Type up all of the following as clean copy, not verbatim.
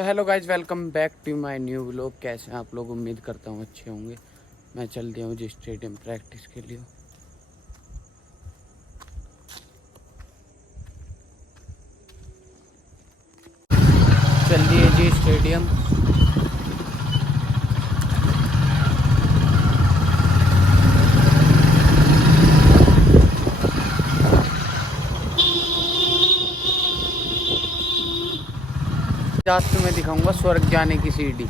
Hello guys, welcome back to my new vlog. कैसे हैं आप लोग? उम्मीद करता हूँ अच्छे होंगे। मैं चल दिया हूँ जी स्टेडियम प्रैक्टिस के लिए। चल दिए जी स्टेडियम। आज तुम्हें दिखाऊंगा स्वर्ग जाने की सीढ़ी,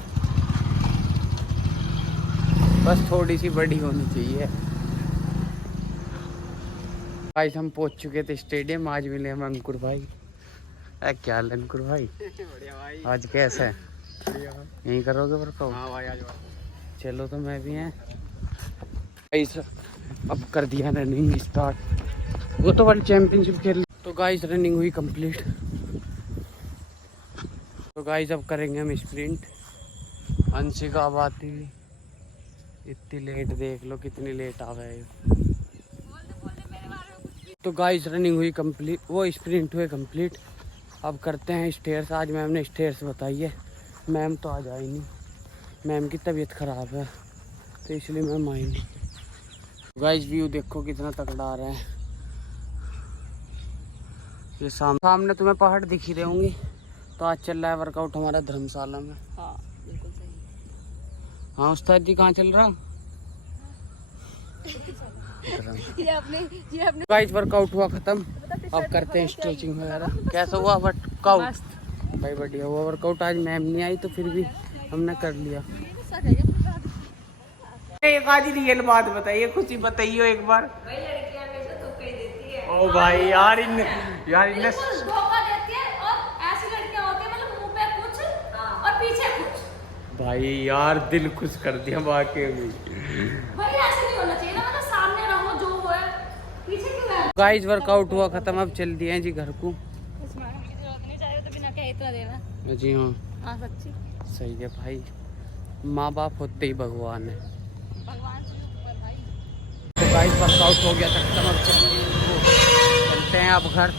बस थोड़ी सी बड़ी होनी चाहिए। आज हम पहुंच चुके थे स्टेडियम। आज मिले हम अंकुर भाई। क्या हाल है अंकुर भाई? बढ़िया भाई। आज कैसा है? बढ़िया भाई। यहीं करोगे वर्कआउट? हाँ भाई आज चलो तो मैं भी हैं। ऐसा अब कर दिया रनिंग स्टार्ट। वो तो वर्ल्ड चैंपियनशिप खेल। तो गाइस रनिंग हुई कंप्लीट। तो गाइस अब करेंगे हम स्प्रिंट। अंशिका अब आती हुई इतनी लेट, देख लो कितनी लेट आ गए। तो गाइस रनिंग हुई कंप्लीट, वो स्प्रिंट हुए कंप्लीट। अब करते हैं स्टेयर्स। आज मैम ने स्टेयर्स बताई है। मैम तो आज आई नहीं, मैम की तबीयत ख़राब है तो इसलिए मैम आई नहीं। गाइस व्यू देखो कितना तगड़ा आ रहा है। ये सामने तुम्हें पहाड़ दिख ही रहे होंगे। तो आज चल रहा है वर्कआउट हमारा धर्मशाला में। हाँ बिल्कुल सही। हाँ उस्ताद जी कहाँ चल रहा? ये अपने गाइस वर्कआउट हुआ खत्म। अब करते हैं स्ट्रेचिंग वगैरह। कैसा हुआ वर्कआउट? भाई बढ़िया हुआ वर्कआउट। आज मैम नहीं आई तो फिर भी हमने कर लिया। एक आज रियल बात बताइए, खुशी बताइए एक बार। ओ भाई यार इन धोखा देती है और ऐसी लड़कियां होती है मतलब मुंह पे कुछ और पीछे कुछ। भाई यार दिल खुश कर दिया वाकई में। भाई ऐसे नहीं होना चाहिए ना, मतलब सामने रहो जो हो है, पीछे क्यों है? गाइस वर्कआउट हुआ खत्म। अब चल दिए हैं जी घर को। कुछ मांगने की जरूरत नहीं, चाहिए तो बिना कहे इतना देना। जी हाँ हाँ सच्ची, सही है भाई। माँ बाप होते ही भगवान है। भगवान से भी ऊपर भाई। तो गाइस वर्कआउट हो गया खत्म। अब चलते हैं अब घर।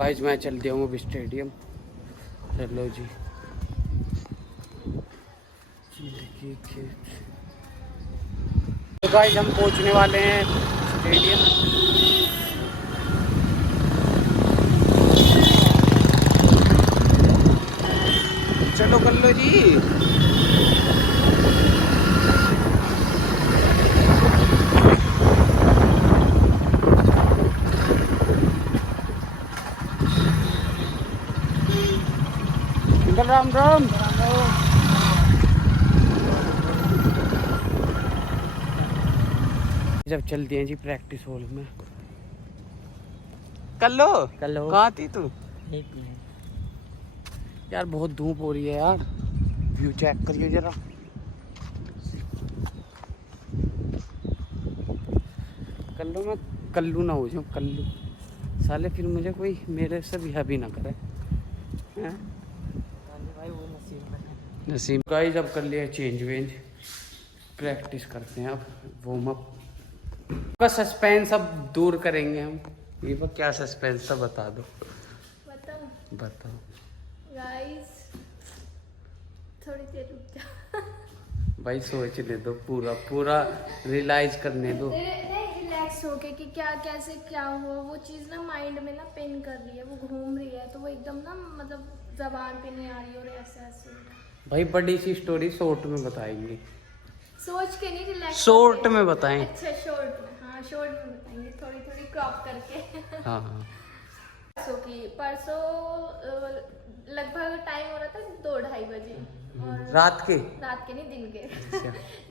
गाइस मैं चल दिया हूँ अब स्टेडियम। चलो जी। तो गाइस हम पहुँचने वाले हैं स्टेडियम। चलो कर लो जी। अंकल राम राम। जब चलती हैं जी प्रैक्टिस हॉल में। कर लो कहाँ थी तू? यार बहुत धूप हो रही है यार। व्यू चेक करिए जरा। कल्लू मैं कल्लू ना हो जाऊँ, कल्लू साले फिर मुझे कोई मेरे से बिहा भी ना करे। भाई वो नसीब नसीब। गाइस अब कर लिया चेंज वेंज। प्रैक्टिस करते हैं अब वार्म अप का। सस्पेंस अब दूर करेंगे हम। ये वो क्या सस्पेंस था बता दो। बताओ गाइस थोड़ी देर रुक जा। भाई सोचने दो, पूरा पूरा रियलाइज करने दो। रिलैक्स होके कि क्या कैसे क्या हुआ, वो चीज़ ना माइंड में ना पिन कर रही है, वो घूम रही है, तो वो एकदम ना मतलब जबान पे नहीं आ रही और ऐसे ऐसे। भाई बड़ी सी स्टोरी शॉर्ट में बताएंगे। सोच के नहीं, रिलैक्स शॉर्ट में बताएं। अच्छा शॉर्ट में, हाँ शॉर्ट में बताएंगे, थोड़ी थोड़ी क्रॉप करके। हाँ हाँ परसों लगभग टाइम हो रहा था 2-2:30 बजे। और रात के नहीं, दिन के।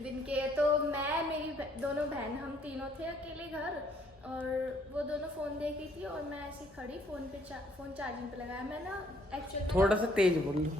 दिन के तो मैं मेरी दोनों बहन, हम तीनों थे अकेले घर, और वो दोनों फोन देख रही थी और मैं ऐसी खड़ी फोन चार्जिंग पे लगाया। मैं ना एक्चुअली थोड़ा सा तेज बोल लो।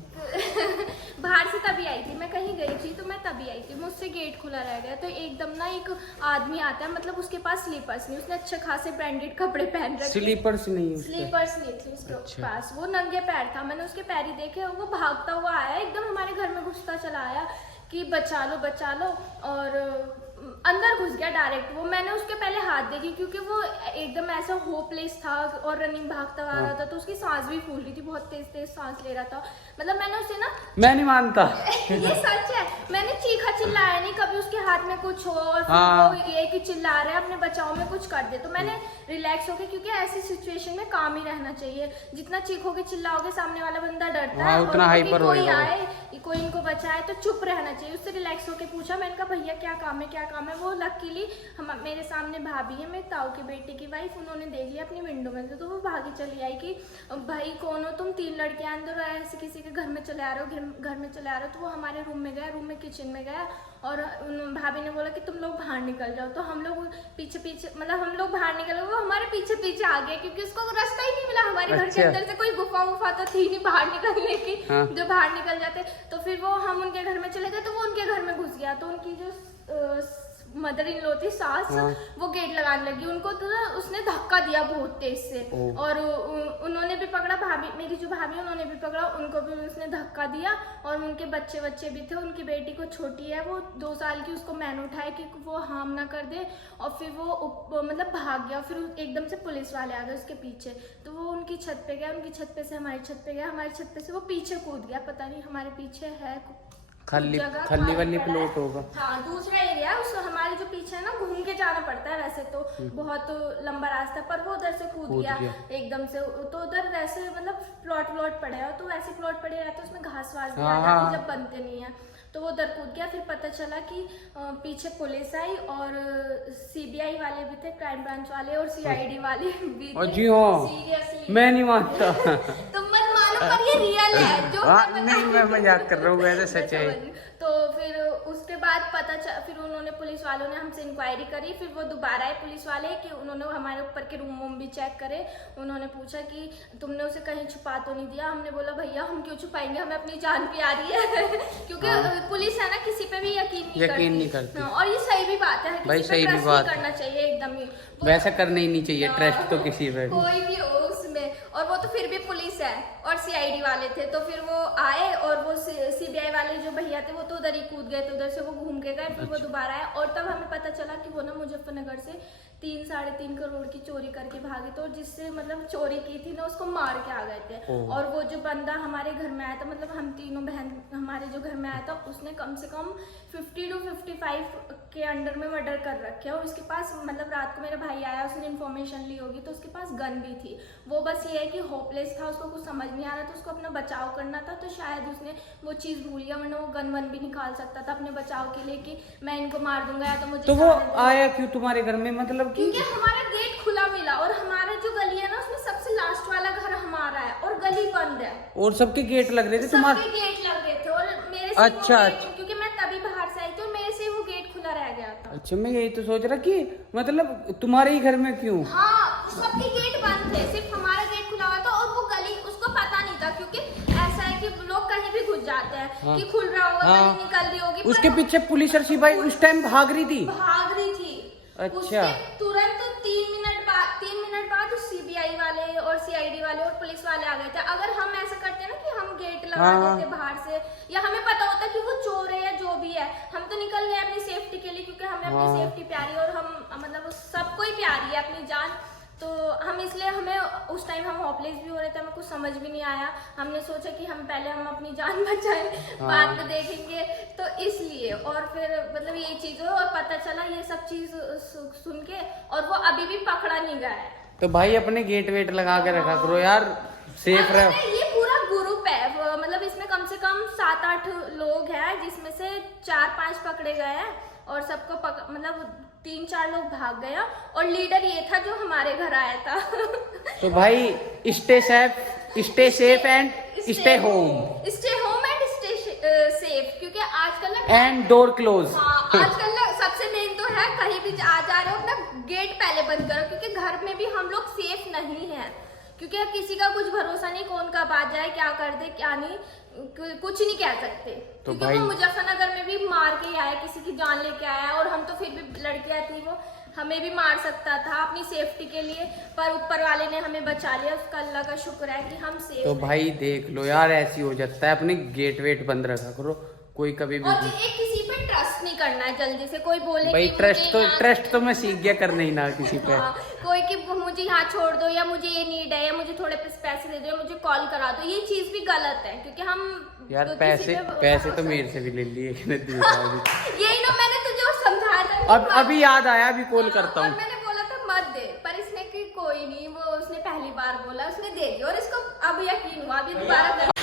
बाहर से तभी आई थी, मैं कहीं गई थी तो मैं तभी आई थी, मुझसे गेट खुला रह गया तो एकदम ना एक आदमी आता है, मतलब उसके पास स्लीपर्स नहीं, उसने अच्छे खासे ब्रांडेड कपड़े पहन रखे। स्लीपर्स नहीं है स्लीपर्स नहीं थी उसके अच्छा। पास, वो नंगे पैर था। मैंने उसके पैर ही देखे और वो भागता हुआ आया, एकदम हमारे घर में घुसता चला आया कि बचा लो और अंदर घुस गया डायरेक्ट वो। मैंने उसके पहले हाथ देखी क्योंकि वो एकदम ऐसा होपलेस था और रनिंग भागता आ रहा था, तो उसकी सांस भी फूल रही थी, बहुत तेज तेज सांस ले रहा था। मतलब मैंने उसे ना, मैं नहीं मानता ये सच है, मैंने चीखा चिल्लाया नहीं कभी उसके हाथ में कुछ हो और फिर हाँ। वो ये कि चिल्ला रहा है अपने बचाव में कुछ कर दे, तो मैंने रिलैक्स होके, क्योंकि ऐसी सिचुएशन में काम ही रहना चाहिए। जितना चीखोगे चिल्लाओगे सामने वाला बंदा डरता हाँ, है उतना और हाइपर कोई होएगा वो। आए कोई इनको बचाए तो चुप रहना चाहिए। उससे रिलैक्स होके पूछा, मैंने कहा भैया क्या काम है क्या काम है। वो लकीली हम मेरे सामने भाभी है, मेरे ताऊ के बेटे की वाइफ, उन्होंने देख लिया अपनी विंडो में से, तो वो भागी चली आई कि भाई कौन हो तुम, 3 लड़कियां अंदर ऐसे किसी के घर में चले आ रहे हो, घर में चले आ रहे हो। तो वो हमारे रूम में गया, रूम में किचन में गया और भाभी ने बोला कि तुम लोग बाहर निकल जाओ। तो हम लोग पीछे पीछे, मतलब हम लोग बाहर निकल गए, वो हमारे पीछे पीछे आ गए क्योंकि उसको रास्ता ही नहीं मिला। हमारे घर के अच्छा। अंदर से कोई गुफा वुफा तो थी नहीं बाहर निकलने की, हाँ। जो बाहर निकल जाते। तो फिर वो हम उनके घर में चले गए, तो वो उनके घर में घुस गया। तो उनकी जो मदर इन लो थी, सास, हाँ। वो गेट लगाने लगी। उनको तो ना उसने धक्का दिया बहुत तेज से और उन्होंने भी पकड़ा, भाभी मेरी जो भाभी है उन्होंने भी पकड़ा, उनको भी उसने धक्का दिया। और उनके बच्चे भी थे, उनकी बेटी को छोटी है वो 2 साल की, उसको मैंने उठाया कि वो हार्म ना कर दे। और फिर वो मतलब भाग गया। फिर एकदम से पुलिस वाले आ गए उसके पीछे, तो वो उनकी छत पे गया, उनकी छत पे से हमारी छत पे गया, हमारी छत पे से वो पीछे कूद गया। पता नहीं हमारे पीछे है खल्ली जगह खल्ली वाली पड़ा है। प्लॉट होगा। हाँ, दूसरा एरिया है, उस हमारे जो पीछे है ना, घूम के जाना पड़ता है वैसे तो, बहुत लंबा रास्ता, पर वो उधर से कूद गया एकदम से। तो उधर वैसे मतलब प्लॉट पड़े हैं, तो वैसे प्लॉट पड़े रहते, उसमें घास वास भी आ जाती जब बनते नहीं है। तो वो उधर कूद गया। फिर पता चला कि पीछे पुलिस आई और सीबीआई वाले भी थे, क्राइम ब्रांच वाले और सीआईडी वाले भी थे। जी हाँ, सीरियसली मैं नहीं मानता तुम मत मानो पर ये रियल है जो नहीं, मैं मजाक कर रहा हूँ, वैसे सच है। तो फिर उसके बाद फिर उन्होंने, पुलिस वालों ने हमसे इंक्वायरी करी। फिर वो दोबारा आए पुलिस वाले कि उन्होंने हमारे ऊपर के रूम वूम भी चेक करे। उन्होंने पूछा कि तुमने उसे कहीं छुपा तो नहीं दिया। हमने बोला भैया हम क्यों छुपाएंगे, हमें अपनी जान प्यारी है क्योंकि पुलिस है ना, किसी पे भी यकीन नहीं करती। और ये सही भी बात है, भाई किसी पे सही भी ट्रस्ट बात नहीं करना चाहिए एकदम ही। वैसा करना ही नहीं चाहिए ट्रस्ट तो किसी पे भी। कोई भी हो उसमें। और वो तो फिर भी पुलिस है और सीआईडी वाले थे। तो फिर वो आए और वो सीबीआई वाले जो भैया थे वो तो उधर ही कूद गए, तो उधर से वो घूम के गए। फिर वो दोबारा आए और तब हमें पता चला कि वो ना मुजफ्फरनगर से 3-3.5 करोड़ की चोरी करके भागे। तो जिससे मतलब चोरी की थी ना, उसको मार के आ गए थे। और वो जो बंदा हमारे घर में आया था, मतलब हम तीनों बहन हमारे जो घर में आया था, उसने कम से कम 50 to 55 के अंडर में मर्डर कर रखे। और उसके पास मतलब रात को मेरा भाई आया, उसने इन्फॉर्मेशन ली होगी, तो उसके पास गन भी थी। वो बस ये है कि होपलेस था, उसको कुछ समझ नहीं आ रहा था, उसको अपना बचाव करना था, तो शायद उसने वो चीज़ भूल गया, वरना वो गन वन भी निकाल सकता था अपने बचाव के लिए कि मैं इनको मार दूंगा या तो मुझे। तो वो आया क्यों तुम्हारे घर में, मतलब कि क्योंकि हमारा गेट खुला मिला और हमारा जो गली है ना, उसमें सबसे लास्ट वाला घर हमारा है और गली बंद है और सबके गेट लग रहे थे तुम्हारे? सबके गेट लग रहे थे और मेरे से अच्छा, वो गेट, क्योंकि मैं तभी बाहर से आई थी और मेरे से वो गेट खुला रह गया था। अच्छा, मैं यही तो सोच रहा कि मतलब तुम्हारे ही घर में क्यों? हाँ, सबके गेट बंद थे, सिर्फ हमारा गेट खुला हुआ था। और वो गली उसको पता नहीं था, क्योंकि ऐसा है कि लोग कहीं भी घुस जाते हैं कि खुल रहा होगा, गली निकल रही होगी। उसके पीछे पुलिस और सिपाही उस टाइम भाग रही थी। अच्छा। उसके तुरंत 3 मिनट बाद सीबीआई वाले और सीआईडी वाले और पुलिस वाले आ गए थे। अगर हम ऐसा करते ना कि हम गेट लगा देते बाहर से, या हमें पता होता कि वो चोर है या जो भी है, हम तो निकल गए अपनी सेफ्टी के लिए, क्योंकि हमें अपनी सेफ्टी प्यारी और हम मतलब सबको ही प्यारी है अपनी जान। तो हम इसलिए, हमें उस टाइम हम होपलेस भी हो रहे थे, हमें कुछ समझ भी नहीं आया। हमने सोचा कि हम पहले अपनी जान बचाएं, बाद में देखेंगे, तो इसलिए। और फिर मतलब ये चीज़ हो और पता चला ये सब चीज़ सुन के, और वो अभी भी पकड़ा नहीं गया है। तो भाई अपने गेट वेट लगा के रखा करो यार, सेफ रहो। ये पूरा ग्रुप है, मतलब इसमें कम से कम 7-8 लोग हैं, जिसमें से 4-5 पकड़े गए हैं और सबको मतलब 3-4 लोग भाग गया और लीडर ये था जो हमारे घर आया था। तो भाई stay safe and stay home and stay safe, क्योंकि आजकल ना एंड डोर क्लोज। हाँ, आजकल ना सबसे मेन तो है, कहीं भी आ जा रहे हो अपना गेट पहले बंद करो, क्योंकि घर में भी हम लोग सेफ नहीं है, क्योंकि किसी का कुछ भरोसा नहीं, कौन कब आ जाए, क्या कर दे क्या नहीं, कुछ नहीं कह सकते। तो क्योंकि वो मुजफ्फरनगर में भी मार के आया, किसी की जान लेके आया, और हम तो फिर भी लड़कियां थी, वो हमें भी मार सकता था अपनी सेफ्टी के लिए, पर ऊपर वाले ने हमें बचा लिया, उसका अल्लाह का शुक्र है कि हम सेफ। तो भाई देख लो यार, ऐसी हो जाता है, अपने गेट वेट बंद रखा करो, कोई कभी भी और एक किसी पे ट्रस्ट नहीं करना है जल्दी से, कोई बोले भाई कि ट्रस्ट तो मैं सीख गया करने ही ना किसी पे। हाँ, कोई कि मुझे यहाँ छोड़ दो या मुझे ये नीड है या मुझे थोड़े पैसे दे दो या मुझे कॉल करा दो, ये चीज भी गलत है क्योंकि हम यार तो पैसे तो मेरे से भी ले लिए यही ना मैंने तुझे समझाया था। अब अभी याद आया, अभी कॉल करता और हूँ। मैंने बोला था मत दे, पर इसने कि कोई नहीं, वो उसने पहली बार बोला, उसने दे दिया और इसको अब यकीन हुआ, अभी दोबारा कर।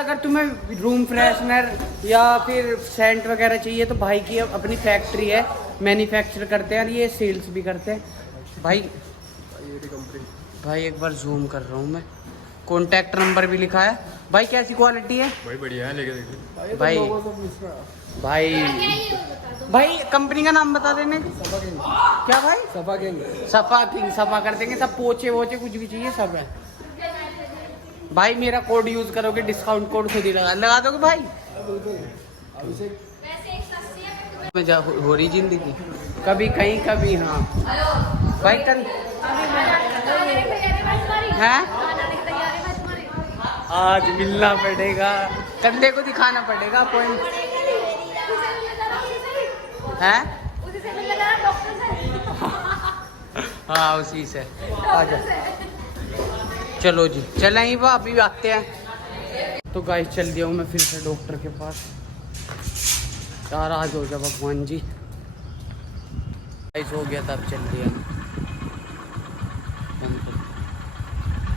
अगर तुम्हें रूम फ्रेशनर या फिर सेंट वगैरह चाहिए तो भाई की अपनी फैक्ट्री है, मैन्युफैक्चर करते हैं और ये सेल्स भी करते हैं भाई। भाई एक बार जूम कर रहा हूँ मैं, कॉन्टैक्ट नंबर भी लिखा है भाई। कैसी क्वालिटी है भाई? बढ़िया है, लेके देखिए भाई कंपनी का नाम बता देने। क्या भाई? सफा किंग। सफा कर देंगे सब, पोचे वोचे कुछ भी चाहिए सब है भाई। मेरा कोड यूज करोगे, डिस्काउंट कोड खुद ही लगा दोगे भाई। में हो रही जिंदगी, कभी कहीं कभी हाँ भाई। कल है आज मिलना पड़ेगा, कंधे को दिखाना पड़ेगा पॉइंट है। हाँ उसी से आ जा। चलो जी चलें ही वह अभी आते हैं। तो गाइस चल दिया हूँ मैं फिर से डॉक्टर के पास। यार आज हो गया भगवान जी, गाइस हो गया तब चल दिया।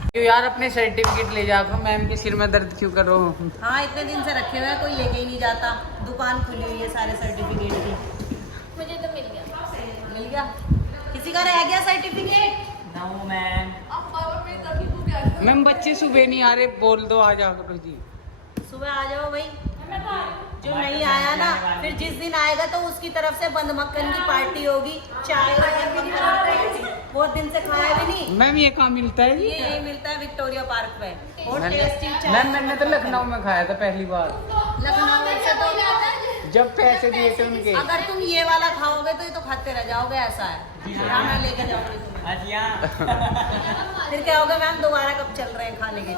क्यों यार अपने सर्टिफिकेट ले जाकर मैम के सिर में दर्द क्यों कर रहा हूँ? हाँ इतने दिन से रखे हुए हैं, कोई लेके ही नहीं जाता। दुकान खुली हुई है सारे सर्टिफिकेट की। मुझे तो मिल गया। मिल गया? किसी का रह गया सर्टिफिकेट? No ma'am. मैम बच्चे सुबह नहीं आ रहे, बोल दो आ जाकर जी। सुबह आ जाओ भाई। जो नहीं आया ना, फिर जिस दिन आएगा तो उसकी तरफ से बंद मक्खन की पार्टी होगी। चाय बहुत दिन से खाया भी नहीं। मैम ये कहाँ मिलता है? ये यही मिलता है विक्टोरिया पार्क में। बहुत टेस्टी चाय। मैम मैंने तो लखनऊ में खाया था पहली बार। लखनऊ से तो जब पैसे दिए थे उनके। अगर तुम ये वाला खाओगे तो ये तो खाते रह जाओगे, ऐसा है। मैं लेके जाऊंगी तुम्हें। फिर क्या होगा मैम, दोबारा कब चल रहे हैं खाने के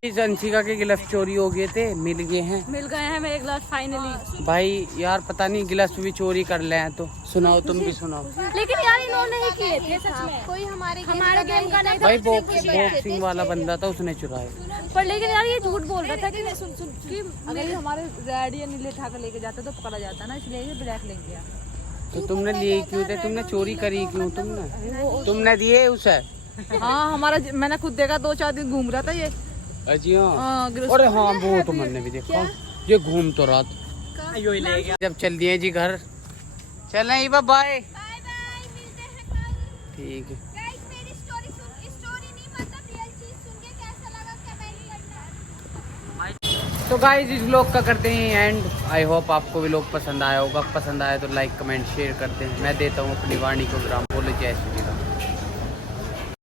लिए? अंशिका के गिलास चोरी हो गए थे, मिल गए हैं मेरे गिलास फाइनली। भाई। यार पता नहीं गिलास भी चोरी कर ले हैं, तो सुनाओ तुम भी सुनाओ। लेकिन यार इन्होंने ही किए थे सच में। कोई हमारे गेम का नहीं था भाई बॉक्सिंग वाला बंदा था, उसने चुराए। पर लेकिन यार ये झूठ बोल रहा था कि कि अगर हमारे रेड या नीले उठा कर लेके जाते तो पकड़ा जाता ना, इसलिए ये ब्लैक ले गया। तो तुमने लिए क्यों थे? तुमने चोरी करी क्यों? तुमने दिए उसे? हाँ हमारा मैंने खुद देखा, 2-4 दिन घूम रहा था ये। अजी हाँ। अरे हाँ वो तो मैंने भी देखा, ये घूम तो रात। जब चल दिए जी घर, चलें ही बाय। ठीक है। तो गाइस इस व्लॉग का करते हैं एंड। आई होप आपको भी व्लॉग पसंद आया होगा। पसंद आया तो लाइक कमेंट शेयर करते हैं। मैं देता हूँ अपनी वाणी को विराम। बोलो जय श्री राम।